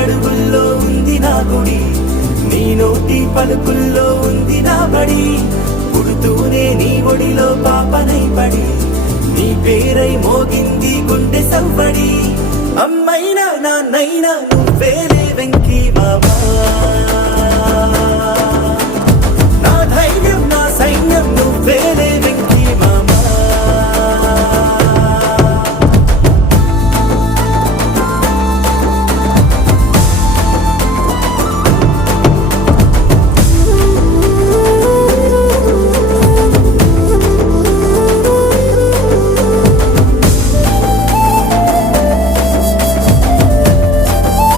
అడుగుల్లో ఉంది నా గుడి, నీ నోటి పలుకుల్లో ఉంది నా బడి. పుడుతూనే నీ ఒడిలో పాపనై పడి, నీ పేరై మోగింది గుండె సవ్వడి. అమ్మైనా నాన్నైనా నువ్వేలే వెంకీ మామా.